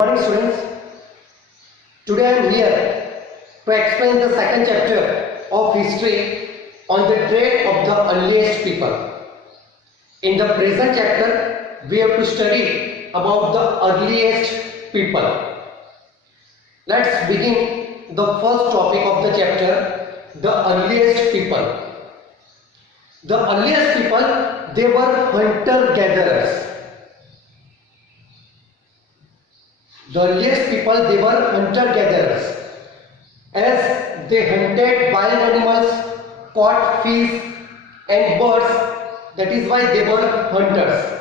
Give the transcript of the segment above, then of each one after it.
Morning students, today I am here to explain the second chapter of history on the trade of the earliest people. In the present chapter, we have to study about the earliest people. Let's begin the first topic of the chapter, the earliest people. The earliest people, they were hunter-gatherers. The earliest people, they were hunter-gatherers, as they hunted wild animals, caught fish and birds. That is why they were hunters.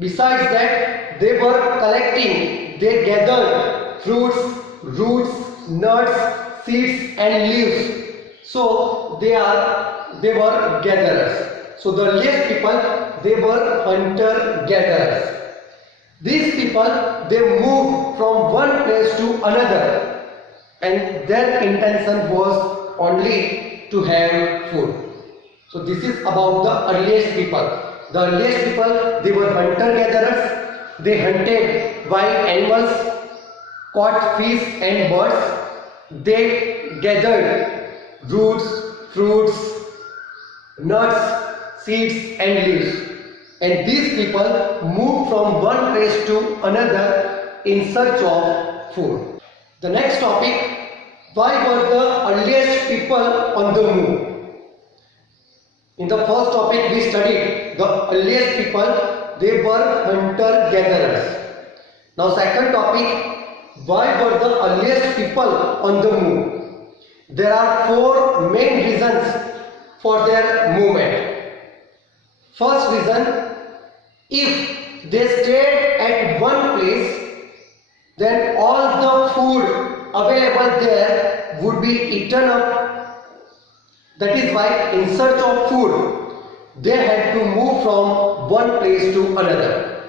Besides that, they were collecting, they gathered fruits, roots, nuts, seeds and leaves. So they were gatherers. So the earliest people, they were hunter-gatherers. These people, they moved from one place to another, and their intention was only to have food. So this is about the earliest people. The earliest people, they were hunter-gatherers. They hunted wild animals, caught fish and birds. They gathered roots, fruits, nuts, seeds and leaves. And these people moved from one place to another in search of food. The next topic, why were the earliest people on the move? In the first topic we studied the earliest people, they were hunter-gatherers. Now second topic, why were the earliest people on the move? There are four main reasons for their movement. First reason, if they stayed at one place, then all the food available there would be eaten up. That is why in search of food, they had to move from one place to another.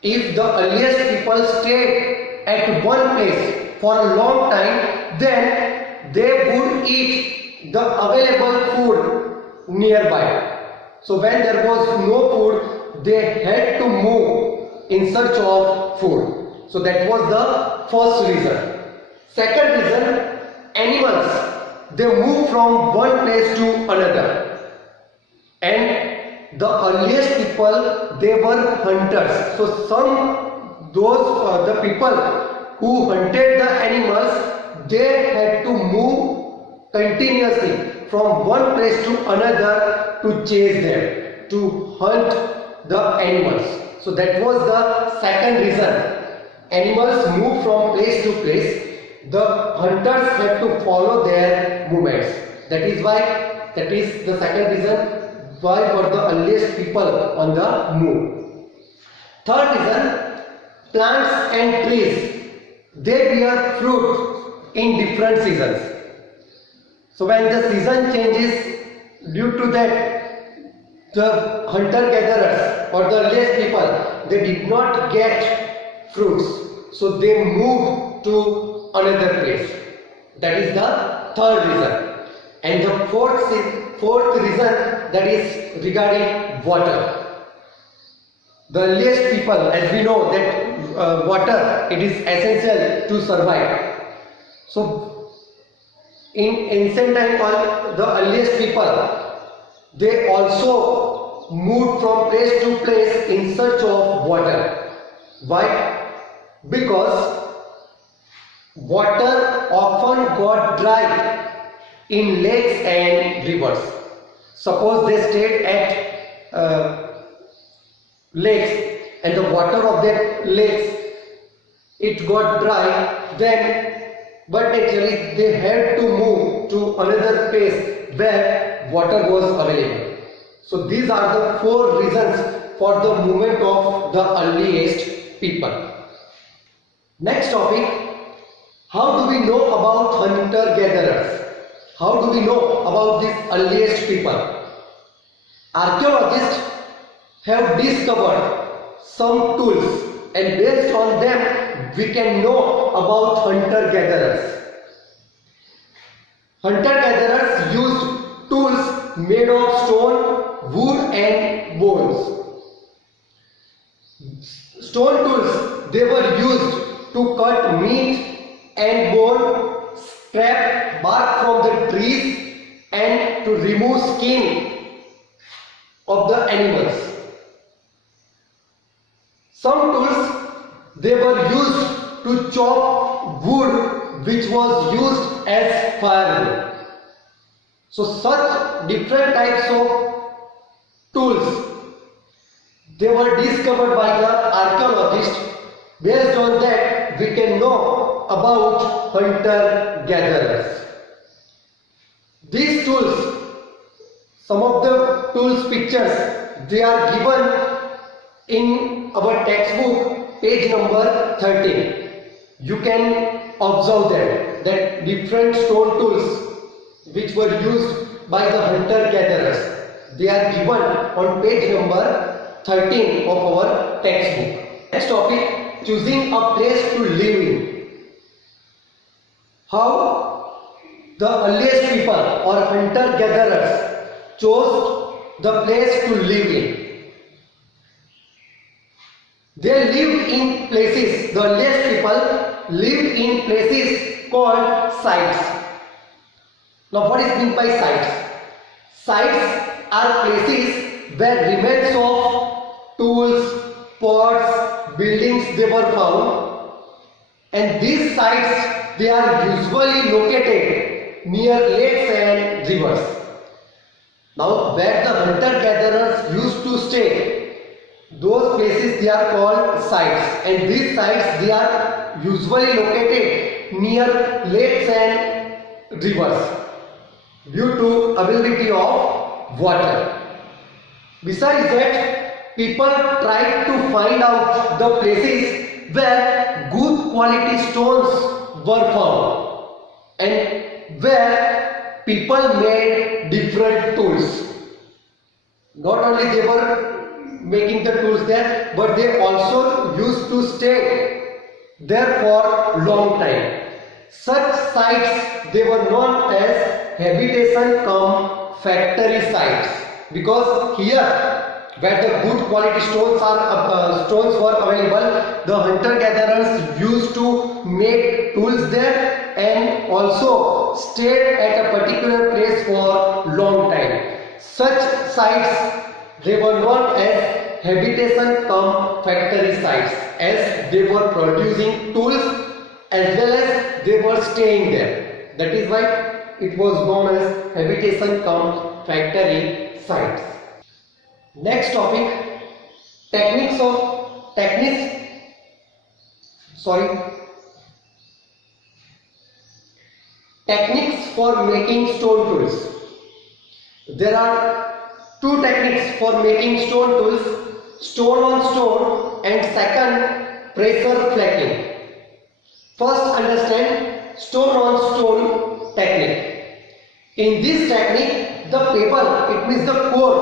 If the earliest people stayed at one place for a long time, then they would eat the available food nearby. So when there was no food, they had to move in search of food. So that was the first reason. Second reason, animals, they move from one place to another. And the earliest people, they were hunters. So the people who hunted the animals, they had to move continuously from one place to another to chase them, to hunt the animals. So that was the second reason. Animals move from place to place. The hunters had to follow their movements. That is the second reason why were the earliest people on the move. Third reason, plants and trees, they bear fruit in different seasons. So when the season changes, due to that, the hunter-gatherers or the earliest people, they did not get fruits. So they moved to another place. That is the third reason. And the fourth reason, that is regarding water. The earliest people, as we know that water, it is essential to survive. So in ancient time, the earliest people, they also moved from place to place in search of water. Why? Because water often got dry in lakes and rivers. Suppose they stayed at lakes and the water of that lakes, it got dry, but actually they had to move to another place where water was available. So these are the four reasons for the movement of the earliest people. Next topic, how do we know about hunter-gatherers? How do we know about these earliest people? Archaeologists have discovered some tools, and based on them we can know about hunter-gatherers. Hunter-gatherers used tools made of stone, wood and bones. Stone tools they were used to cut meat and bone, scrap bark from the trees and to remove skin of the animals. Some tools they were used to chop wood which was used as firewood. So such different types of tools they were discovered by the archaeologists. Based on that we can know about hunter-gatherers. These tools, some of the tools pictures, they are given in our textbook page number 13. You can observe that different stone tools which were used by the hunter-gatherers, they are given on page number 13 of our textbook. Next topic, choosing a place to live in. How the earliest people or hunter-gatherers chose the place to live in. They lived in places, the earliest people lived in places called sites. Now what is meant by sites? Sites are places where remains of tools, pots, buildings they were found, and these sites they are usually located near lakes and rivers. Now where the hunter-gatherers used to stay, those places they are called sites, and these sites they are usually located near lakes and rivers due to availability of water. Besides that, people tried to find out the places where good quality stones were found and where people made different tools. Not only they were making the tools there, but they also used to stay there for long time. Such sites they were known as habitation cum factory sites, because here where the good quality stones were available, the hunter-gatherers used to make tools there and also stayed at a particular place for long time. Such sites they were known as habitation cum factory sites, as they were producing tools as well as they were staying there. That is why it was known as habitation cum factory sites. Next topic, techniques for making stone tools. There are two techniques for making stone tools: stone on stone and second, pressure flaking. First, understand stone on stone technique. In this technique, the pebble, it means the core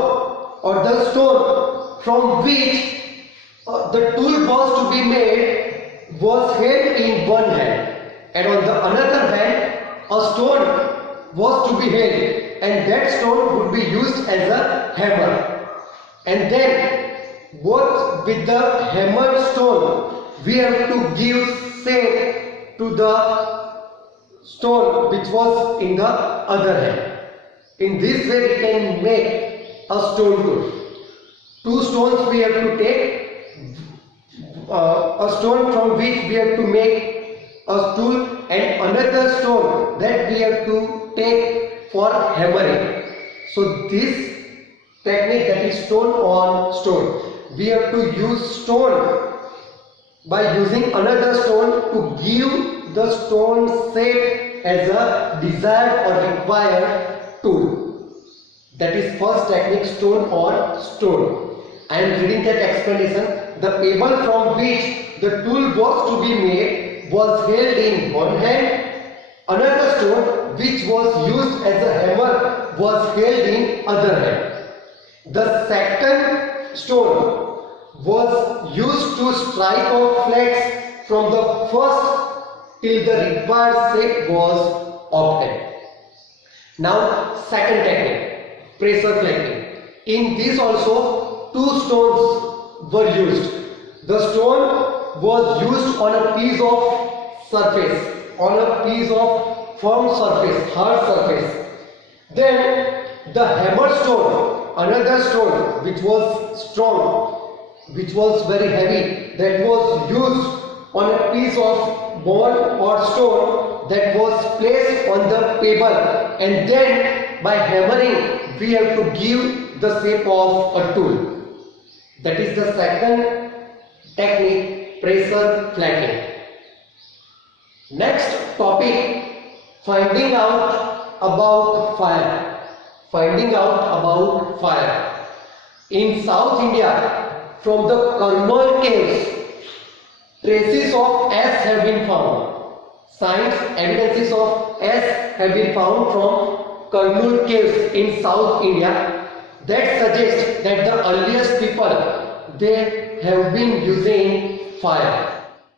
or the stone from which the tool was to be made, was held in one hand, and on the another hand a stone was to be held, and that stone would be used as a hammer. And then both with the hammered stone we have to give shape to the stone which was in the other hand. In this way we can make a stone tool. Two stones we have to take, a stone from which we have to make a tool, and another stone that we have to take for hammering. So this technique, that is stone on stone, we have to use stone by using another stone to give the stone shape as a desired or required tool. That is first technique, stone on stone. I am reading that explanation. The pebble from which the tool was to be made was held in one hand. Another stone which was used as a hammer was held in other hand. The second stone was used to strike off flakes from the first till the required shape was obtained. Now second technique, pressure flaking. In this also two stones were used. The stone was used on a piece of surface, on a piece of firm surface, hard surface. Then the hammer stone, another stone which was strong, which was very heavy, that was used on a piece of bone or stone that was placed on the table, and then by hammering we have to give the shape of a tool. That is the second technique, pressure flattening. Next topic, finding out about fire. Finding out about fire. In South India, from the Karnoil caves, traces of ash have been found. Signs, evidences of ash have been found from Karnoil caves in South India that suggests that the earliest people, they have been using fire.